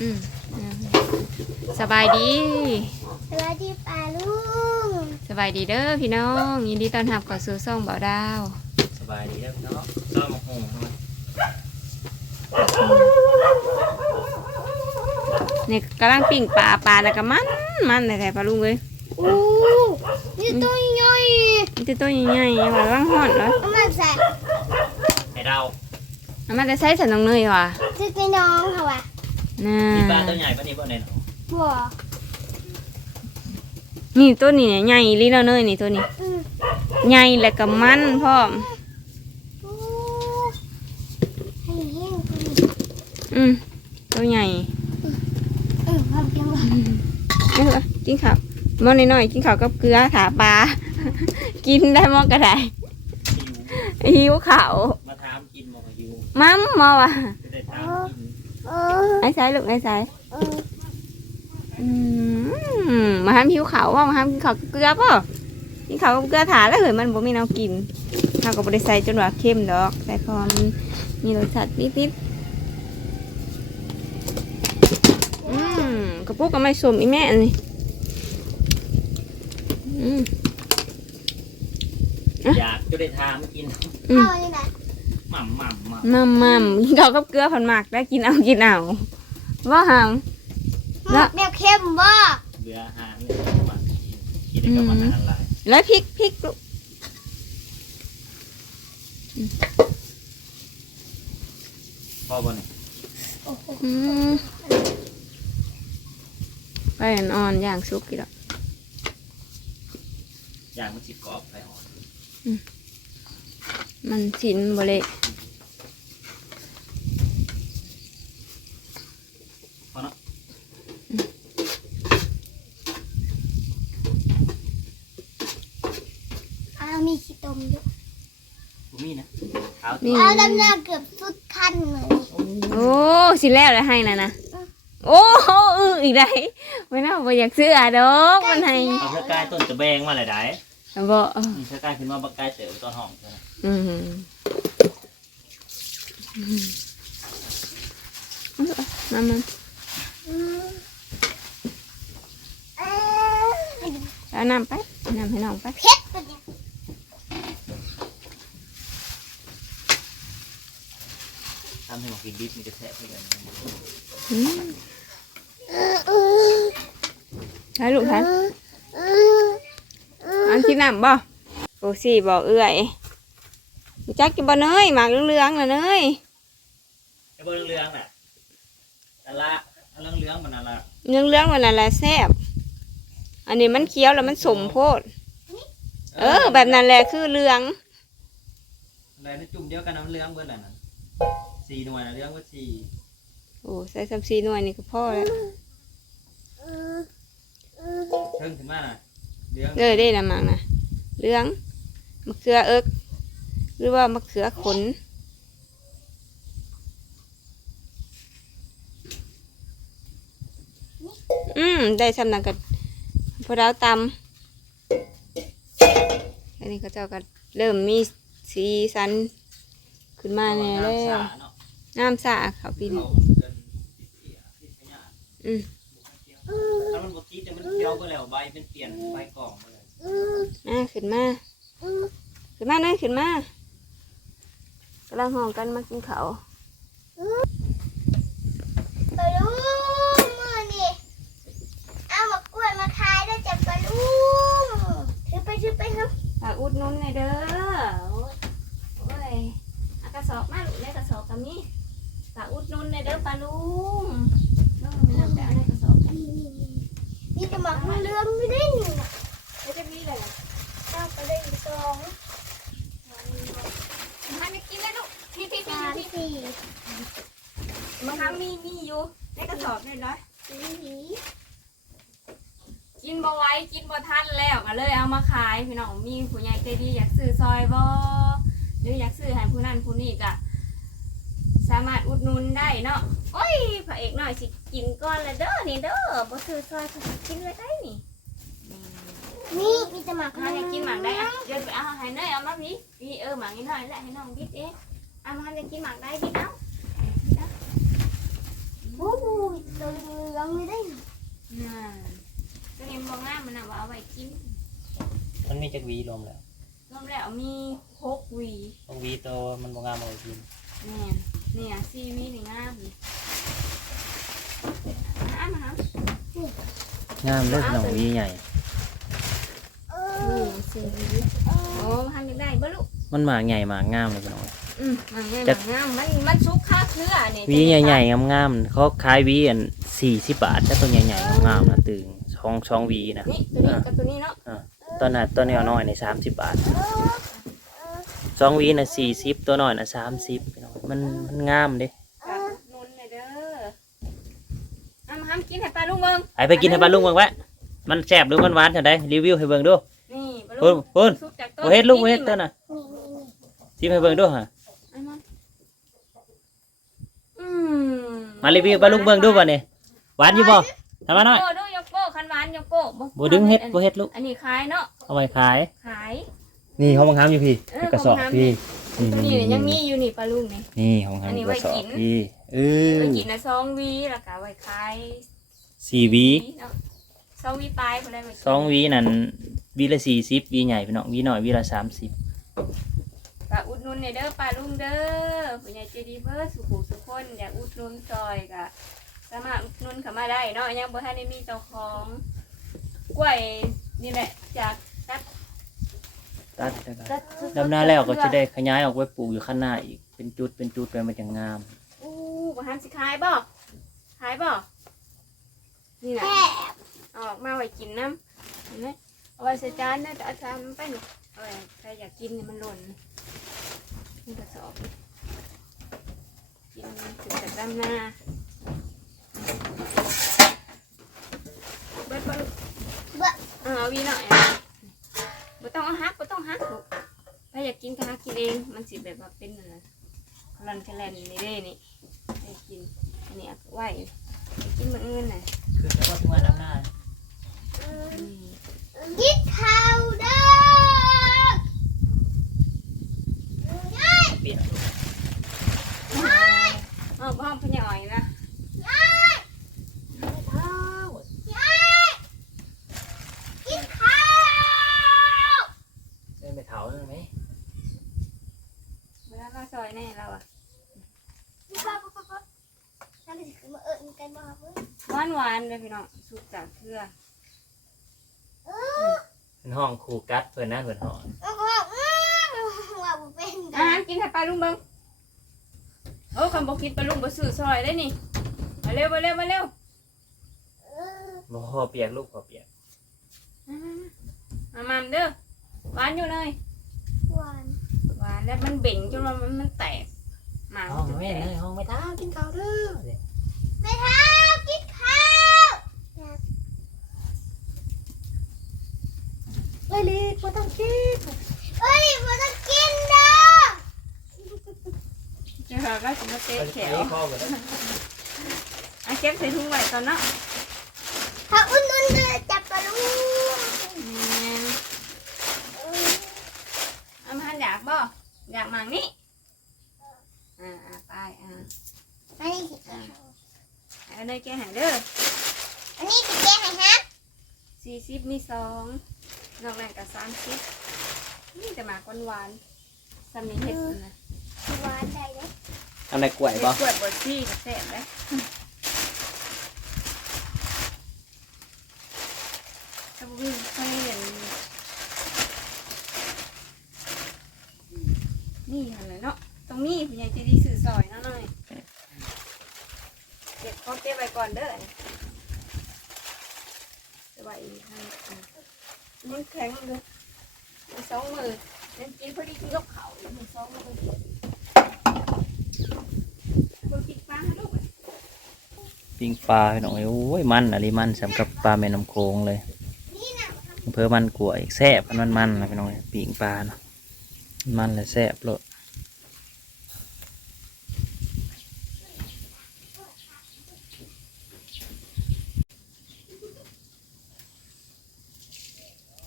อืมสบายดี สวัสดีป่าลุงสบายดีเด้อพี่น้อง ยินดีต้อนรับเข้าสู่ช่องบ่าวดาวสบายดีแล้วเนาะก็มาหงทำไมนี่กำลังปิ้งปลาปลาแล้วก็มันมันแต่แต่ปลาลุงเลยโอ้นี่ตัวใหญ่มันจะตัวใหญ่ๆยังกำลังห่อนเลยเอามาใส่ให้เราเอามันจะใส่สันน้องเนยว่ะซื้อไปน้องเขาว่ะ น่ามีปลาตัวใหญ่ปะนี่บ่เนี่ยเนาะบัวนี่ตัวนี้เนี่ยใหญ่ลีแล้วเนยนี่ตัวนี้ อืมใหญ่แล้วก็มันพร้อม โอ้ให้เห็นคนอืมตัวใหญ่เออความจังหวะเออกินข้าวมอน้อยๆกินข้าวกับเกลือถาปลา กินได้มอกระไดหิวหิวข้าวมาถามกินบอกว่าหิว มัมมอว่ะ จะได้ถามกินเออ ไอ้สายลูกไอ้สายเอออืมมาห้ามหิวข้าวว่ามาห้ามกินข้าวกับเกลือป่ะกินข้าวกับเกลือถาแล้วเหยมันบ่มีแนวกินข้าวก็บ่ได้ใส่จนว่าเข้มดอกใส่พอมันมีรสชาตินิดๆอืมกระปุกก็ไม่สมอีแม่อันนี่อืมอยากจะได้ถามกินอืมเอานี่นะ หม่ำหม่ำหม่มัมมัมกินข้าวกับเกลือผันหมากได้กินเอากินเอาว่าหาม แล้วแบบเข้มบ่ำเบื่ออาหารเลยมากินกินได้กับมันอาหารหลายแล้วพริกพริกลูกพ่อบ่เนี่ยอืมไปอ่อนๆอย่างสุกกี่ดอกอย่ากมันสิกรอบไปหอม มันสินบเละพอเนาะอ้าวมีขี้ตมอยู่กูมีนะเท้านี่เอาดำนาเกือบสุดคันเลยโอ้สิแล้วเลยให้นะนะโอ้อืออีกได้ไม่น่าบ่อยากซื้ออะดอกมันให้เอาเสื้อกายต้นตะแบงมาหลายได้บ่อืมเสื้อกายขึ้นมาบักกายเต๋อต้นหอมใช่ไหม อืมมามาอืมเออเอาน้ำไปเอาน้ำให้น้องไปเผ็ดตัวเนี้ยทำให้หมกินดิบมีกระแทกไปเลยอืมเออเออใช้ลูกเอใช้อเออเอออันที่น้ำบ่โอ้สิบอกเอื้อยรู้จักกินบ่เนยหมากเหลืองๆน่ะเนยไอ้เบอร์เรื่องๆน่ะอันละอันเรื่องๆมันอันละเหลืองๆมันนั่นแหละแซ่บอันนี้มันเคี้ยวแล้วมันสมโพดเออ แบบนั้นแหละคือเหลืองอะไรนะจุ่มเดียวกันน้ำเรื่องเบอร์ไหนน่ะสี่หน่วยนะเรื่องว่าสี่โอ้ใส่ซัมซีหน่วยนี่ก็พอแล้วเออเออเพิ่มขึ้นมาน่ะเรื่องเออได้ละมังนะเหลืองมะเขือเอิก หรือว่ามะเขือขน อืม ได้สำนักกับพอดาวตำอันนี้ก็เจ้าก็เริ่มมีสีสัน ขึ้นมาแน่แล้น้ำวสาเนาะน้ำสะเขาปีนเอาเกินติดเสียติดขยะอืมถ้ามันบติดแต่มันเคี้ยวไปแล้วใบเป็นเปลี่ยนใบกล่องไปเลยเอออ่าขึ้นมาเออขึ้นมาเลยขึ้นมา กำลังห้องกันมากินเขาวปลาลูกมือนี่เอามากล้วยมาขายได้จากปลาลูกถือไปถือไปครับฝากอุดหนุนหน่อยเด้อโอ้ยโอ้ยเอากระสอบมาลูกได้กระสอบกับนี้ฝากอุดหนุนหน่อยเด้อปลาลุ ก็เลยเอามาขายพี่น้องมีผู้ใหญ่ใจดีอยากซื้อซอยบ่หรืออยากซื้อให้ผู้นั้นผู้นี้ก็สามารถอุดหนุนได้เนาะโอ้ยพระเอกหน่อยสิกินก่อนละเด้อนี่เด้อบ่ซื้อซอยเขกินเลยได้นี่นี่มีจะมหมากมันจะกินหมากได้เดี๋ยวไปเอาให้เนยเอามาพี่พี่เออหมากนิดหน่อยแหละให้น้องดิดเองเอามานจะกินหมากได้ดิดเอาโอ้โหตัวยังไม่ได้น่ะตัวนี้มองง่ายมันน่ะว่าเอาไว้กิน จักหวีรวมแล้วรวมแล้วมีหกหวีบางหวีโตมันบ่งามเอาไปกินเนี่ยเนี่ยซีวีนี่งามนี่งามนะครับงามเด้อพี่น้องหวีใหญ่เอนี่อซีวีโอ้ทำยังได้บ่ลูกมันหมากใหญ่หมากงามเลยพี่น้อง อืมมันงามมันงามมันมันซุกค่าเครือนี่หวีใหญ่ๆงามๆเขาขายหวีอัน40บาทแต่ตัวใหญ่ๆงามๆนะตึงช่องช่องหวีนะ นี่ตัวนี้กับตัวนี้เนาะ ตัวน่ะตัวนี้เอาน้อยใน30บาทเออสองหวีน่ะ40ตัวน้อยน่ะ30พี่น้องมันมันงามเด้กับนุ่นเลยเด้อเอามาห้ามกินให้ปลาลุงเบิ่งไอไปกินให้ปลาลุงเบิ่งไว้มันแซ่บหรือมันหวานจังไดรีวิวให้เบิ่งดูนี่ปลาพุ่ลุนงพุ่นซุปจากต้นบ่เฮ็ดลูกบ่เฮ็ดตัวน่ะนี่นี่นี่ชิมให้เบิ่งดูฮะเอามาอืมมารีวิวปลาลุงเบิ่งดูบ่นี่หวานอยู่บ่ทำมาหน่อยานยกโก้บ่ดึงเฮ็ดบ่เฮ็ดลูกอันนี้ขายเนาะเอาไว้ขาย ขาย นี่ของบังคับอยู่พี่เออกระสอบของบังคับพี่ตัวนี้เนี่ยยังมีอยู่นี่ปลาลุงนี่นี่ของบังคับอันนี้กไว้ระสอกิบนพี่เออไว้กินนะซองวีแล้วก็ไว้ขายสี่หวีเนาะซองวีปลายคนได้ไว้กินสองหวีนั่นหวีละ40หวีใหญ่พี่น้องหวีน้อยหวีละ30ก็อุดหนุนในเด้อปลาลุงเด้อผู้ใหญ่ใจดีเบอร์สุขุสุขคนอยากอุดหนุนซอยก็ สามารถอุดหนุนเข้ามาได้เนาะยังบ่ทันได้มีเจ้าของกล้วยนี่แหละจากตัดตัดแล้วก็ตัดสดๆดำหน้าแล้วก็จะได้ขยายออกไว้ปลูกอยู่ข้างหน้าอีกเป็นจุดเป็นจุดไปมันจะงาม อู้บ่ทันสิขายบ่ขายบ่นี่น่ะแค่เอาออกมาไว้กินน้ำเห็นไหมเอาไว้ใส่จานนะแต่เอาจานมันไปหนูเอาไว้ใครอยากกินเนี่ยมันหล่นนี่กระสอบนี่กินถึงจากด้านหน้า เบิดเบิดเบ้อเอาเอวีหน่อยอะบ่ต้องเอาฮักบ่ต้องฮักลูกถ้าอยากกินก็ฮักกินเอง มันสิแบบว่าเป็นอะไรคลันแคลนนี่เด้นี่ให้กิน อันนี้เอาไว้ให้กินมื้ออื่นน่ะคือแต่ว่าทุกวันดำหน้า นี่ กินข้าวเด้อ เปลี่ยน เอาบ้องพะยอยนะ กินข้าว เล่นไปเถาหนึ่งไหม เวลาซอยแน่เราอะป๊าป๊าป๊าป๊านั่นคือมาเอิญกันมาเพื่อนหวานหวานๆเลยพี่น้องสุกจากเครือเออเป็นห้องครูกัดเพื่อนนะเพื่อนห้องแล้วก็บอกอืมว่าบ่เป็นอาหารกินให้ปลาลุงเบิ้งโอ้คำบอกกินปลาลุงบ่ซื้อซอยได้นี่มาเร็วมาเร็วมาเร็วเออบ่พอเปียกลูกพอเปียกมามาเด้อหวานอยู่เลย วานแล้วมันเบ่งจนว่ามันมันแตกหมางห้องมันแม่แตกเลยห้องไม่ท้ากินข้าวเด้อไม่เท้ากินข้าวเฮ้ยลีบ่ต้องกินเอ้ยมันต้องกินเด้อเจ้าก็จะมาเตะแขวพ่อก็ได้อะเก็บใส่ถุงไว้ก่อนเนาะ ถ้าอุ่นอุ่นๆเด้อจับปลาลูก แม่นเอามาอยากบ่อยากหมางนี่อ่าอ่าไปอ่า อันนี้สิ เอาเนยแกหายเด้อ อันนี้สิแกะให้ฮะ สี่สิบมีสองนอกนั้นก็สามสิบนี่จะมากหวานๆสำนีเห็ดนะหวานได้เด้ออันไหนกล้วยเห็ดบ่กล้วยบดซี่ก็แซ่บเลยถ้าบุ้งเคยเห็นนี่หันเลยเนาะตรงนี้คุณยายจะดีสื่อซอยเนาะหน่อยเก็บข้อเก็บไว้ก่อนเด้อจะไว้อีกให้อะมันแข็งเลยมันสองมื อนั่นจีพอดีกินกับเขาวมันสองมือเบิ่งปิดฟ้าให้ลูกอะปิ้งปลาพี่น้องเอ้ยโอ้ยมันอะไรมันสำหรับปลาแม่น้ำโขงเลยนี่อำเภอมันกล้วยแซ่บมันมันๆนะพี่น้องเอ้ยปิ้งปลาเนาะมันเลยแซ่บโลด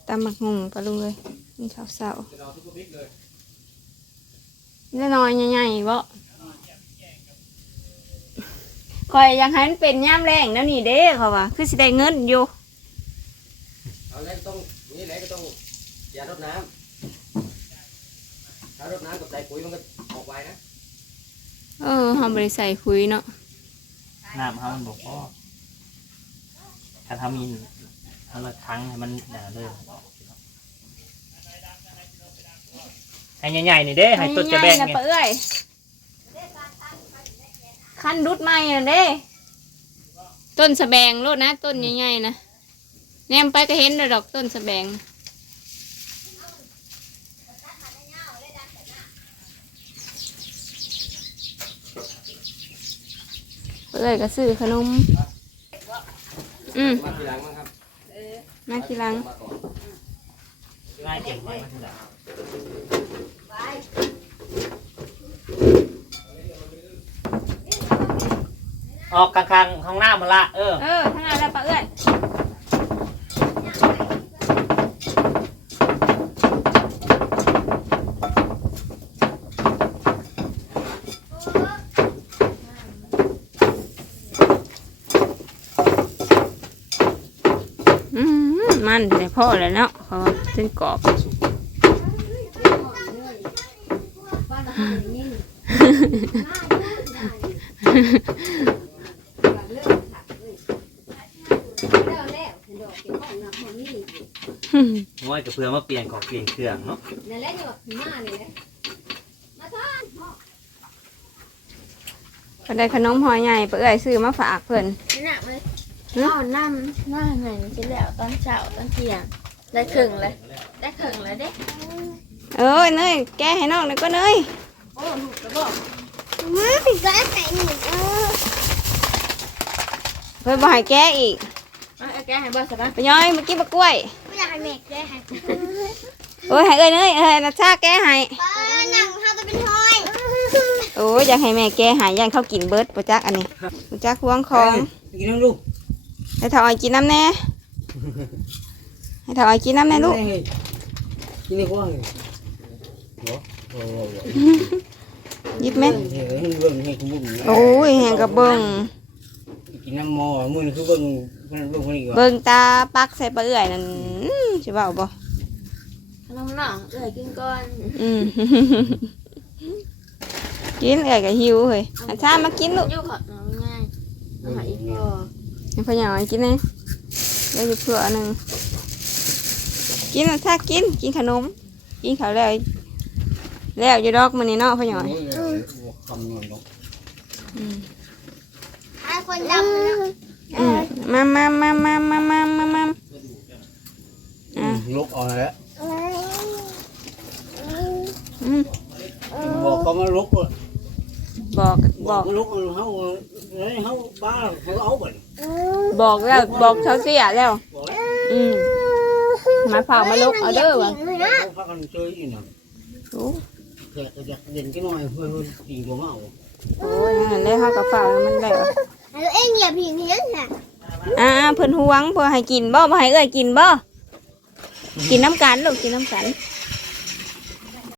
ตำมักหงปลาลุงเลย นี่ข้าวเสานี่น้อยใหญ่ๆบ่คอยอยากให้มันเป็นย่ามแรงแล้วนี่เด้เขาว่า คือสิได้เงินอยู่เอาแล้วก็ต้องนี่แหละก็ต้องอย่ารดน้ำถ้ารดน้ำกับใส่ปุ๋ยมันก็ออกไวนะ เออเฮาบ่ได้ใส่ปุ๋ยเนาะน้ำเขามันบอกว่าถ้าทำมีถ้าละครั้งให้มันหนาเลย ให้ใหญ่ๆนี่เด้ให้ต้นจะแบ่งง่ายๆนะไงปะเอ้ยคันรุดใหม่น่ะเด้ ต้นสะแบงโลดนะ ต้นใหญ่ๆนะแนมไปก็เห็นเลยดอกต้นสะแบงปะเอ้ยก็ซื้อขนม อืมมาทีหลังมั้งครับมาทีหลังมาก่อนง่ายเก่งมากมาทีหลัง ออกกลางๆห้องหน้ำมาละเออ เออทั้งนั้นแล้วปะเอ้ยอืมมันแต่พ่อแล้วเนาะเพราะว่าเส้นกรอบ ง่อยกับเพื่อมาเปลี่ยนของเปลี่ยนเครื่องเนาะนั่นแหละนี่ว่ามานี่แหละก็ได้ขนมห่อใหญ่เปื่อยซื้อมาฝากเพิ่นหนักเลยเอาน้ำหน้าไหนกินแล้วตอนเช้าตอนเที่ยง ได้ครึ่งเลย ได้ครึ่งแล้วเด้เอ้ยเนยแกะให้น้องหน่อยก็เนยโอ้หนูกระบอกมาปิดก็ใส่หนึ่งเออเพิ่นบ่ให้แกะอีกเอาเอาแกให้เบ่สบายไปย้อยเมื่อกี้มากล้วยไม่อยากให้แม่แกให้โอ้ยให้เอ้ยเนยเอ้ยนัชชาแกะให้ป้าหนังเขาจะเป็นห้อยโอ้ยอยากให้แม่แกะให้ย่างเขากินเบิดบ่จักอันนี้บ่จักห่วงของกินน้ำลูกให้เฒ่าอ้อยกินน้ำแน่ให้เฒ่าอ้อยกินน้ำแน่ลูกกินได้กว่าเลย ยิบแม่เฮ้ยให้เบิ่งให้คุณบุ้งโอ้ยแหงกระเบิ่งกินน้ำมอมือคือเบิ่งเบิ่งคนนี้ก่อนเบิ่งตาปักใส่ปลาเอื่อยนั่นอื้อสิเว้าบ่ขนมหน่องเอ้ยกินก่อนอืมกินเอื่อยก็หิวเฮ้ยนัชชามากินลูกยู่ขอน้ำง่ายหาอีกพอให้พ่อใหญ่เอากินเลยเดี๋ยวจะเผื่อหนึ่งกินถ้ากินกินขนมกินข้าวแล้ว แล้วอยู่ดอกมันนี่เนาะพ่อใหญ่คำนวณเนาะอืมให้คนดำนะอืมมามามามามามามามาอะลกเอาแล้วอืมบอกเขามาลกบอกบบออกกมาลกเฮาเฮาบ้าเขาเอาบ่บอกแล้วบอกเขาเสียแล้วบอกแล้ว อืมมาเผามาลุกเอาเด้อวะ เลยนะเขาพากันเจออีกน่ะโอ้แขกก็อยากเด่นกันหน่อยเพื่อนตีบ่มาเอาโอ้ยนั่นเลยเขากับเผาแล้วมันแล้วแล้วเอ็งอย่าพิงเลี้ยงน่ะอ่าเพิ่นห่วงเพื่อให้กินบ่บ่ให้เอ้ยกินบ่กินน้ำกันลูกกินน้ำกันเ